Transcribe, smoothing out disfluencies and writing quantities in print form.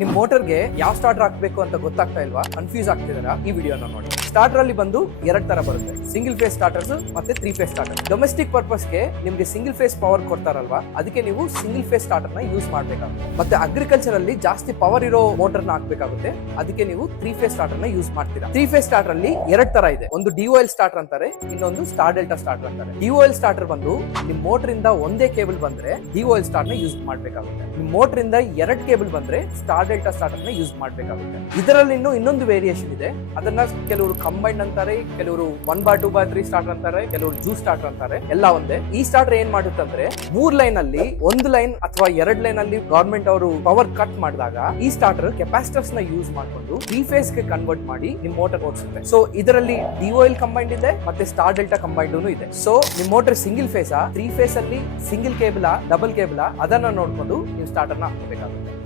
ನಿಮ್ ಮೋಟರ್ಗೆ ಯಾವ ಸ್ಟಾರ್ಟರ್ ಹಾಕ್ಬೇಕು ಅಂತ ಗೊತ್ತಾಗ್ತಾ ಇಲ್ವಾ, ಕನ್ಫ್ಯೂಸ್ ಆಗ್ತಿದಾರಾ? ಈ ವಿಡಿಯೋನ ನೋಡಿ. ಸ್ಟಾರ್ಟರ್ ಅಲ್ಲಿ ಬಂದು ಎರಡ್ ತರ ಬರುತ್ತೆ, ಸಿಂಗಲ್ ಫೇಸ್ ಸ್ಟಾರ್ಟರ್ಸ್ ಮತ್ತೆ 3 ಫೇಸ್ ಸ್ಟಾರ್ಟರ್. ಡೊಮೆಸ್ಟಿಕ್ ಪರ್ಪಸ್ಗೆ ನಿಮ್ಗೆ ಸಿಂಗಲ್ ಫೇಸ್ ಪವರ್ ಕೊಡ್ತಾರಲ್ವಾ, ಅದಕ್ಕೆ ನೀವು ಸಿಂಗಲ್ ಫೇಸ್ ಸ್ಟಾರ್ಟರ್ ನ ಯೂಸ್ ಮಾಡ್ಬೇಕಾಗುತ್ತೆ. ಮತ್ತೆ ಅಗ್ರಿಕಲ್ಚರ್ ಅಲ್ಲಿ ಜಾಸ್ತಿ ಪವರ್ ಇರೋ ಮೋಟರ್ ನ ಹಾಕ್ಬೇಕಾಗುತ್ತೆ, ಅದಕ್ಕೆ ನೀವು 3 ಫೇಸ್ ಸ್ಟಾರ್ಟರ್ ನ ಯೂಸ್ ಮಾಡ್ತೀರಾ. 3 ಫೇಸ್ ಸ್ಟಾರ್ಟರ್ ಅಲ್ಲಿ ಎರಡ್ ತರ ಇದೆ, ಒಂದು DOL ಸ್ಟಾರ್ಟರ್ ಅಂತಾರೆ, ಇನ್ನೊಂದು ಸ್ಟಾರ್ ಡೆಲ್ಟಾ ಸ್ಟಾರ್ಟರ್ ಅಂತಾರೆ. DOL ಸ್ಟಾರ್ಟರ್ ಬಂದು ನಿಮ್ ಮೋಟರ್ ಇಂದ ಒಂದೇ ಕೇಬಲ್ ಬಂದ್ರೆ DOL ಸ್ಟಾರ್ಟರ್ ನ ಯೂಸ್ ಮಾಡ್ಬೇಕಾಗುತ್ತೆ. ನಿಮ್ ಮೋಟರ್ ಇಂದ ಎರಡ್ ಕೇಬಲ್ ಬಂದ್ರೆ ಸ್ಟಾರ್ ಡೆಲ್ಟಾ ಸ್ಟಾರ್ಟರ್ ನ ಯೂಸ್ ಮಾಡ್ಬೇಕಾಗುತ್ತೆ. ಇದರಲ್ಲಿ ಇನ್ನೊಂದು ವೇರಿಯೇಷನ್ ಇದೆ, ಅದನ್ನ ಕೆಲವರು ಕಂಬೈಂಡ್ ಅಂತಾರೆ, ಕೆಲವರು 1/2/3 ಸ್ಟಾರ್ಟರ್ ಅಂತಾರೆ, ಕೆಲವರು ಜೂ ಸ್ಟಾರ್ಟರ್ ಅಂತಾರೆ, ಎಲ್ಲ ಒಂದೇ. ಈ ಸ್ಟಾರ್ಟರ್ ಏನ್ ಮಾಡುತ್ತೆ ಅಂದ್ರೆ 3 ಲೈನ್ ಅಲ್ಲಿ ಒಂದು ಲೈನ್ ಅಥವಾ 2 ಲೈನ್ ಅಲ್ಲಿ ಗವರ್ಮೆಂಟ್ ಅವರು ಪವರ್ ಕಟ್ ಮಾಡಿದಾಗ ಈ ಸ್ಟಾರ್ಟರ್ ಕೆಪಾಸಿಟರ್ಸ್ ನ ಯೂಸ್ ಮಾಡ್ಕೊಂಡು 3 ಫೇಸ್ ಗೆ ಕನ್ವರ್ಟ್ ಮಾಡಿ ನಿಮ್ ಮೋಟರ್ ಓಡಿಸುತ್ತೆ. ಸೊ ಇದರಲ್ಲಿ DOL ಕಂಬೈಂಡ್ ಇದೆ ಮತ್ತೆ ಸ್ಟಾರ್ ಡೆಲ್ಟಾ ಕಂಬೈಂಡ್ ಇದೆ. ಸೊ ನಿಮ್ ಮೋಟರ್ ಸಿಂಗಲ್ ಫೇಸ್ 3 ಫೇಸ್ ಅಲ್ಲಿ ಸಿಂಗಲ್ ಕೇಬಲ್ ಡಬಲ್ ಕೇಬಲ್ ಅದನ್ನ ನೋಡ್ಕೊಂಡು ನೀವು ಸ್ಟಾರ್ಟರ್ ನ ಹಾಕಬೇಕಾಗುತ್ತೆ.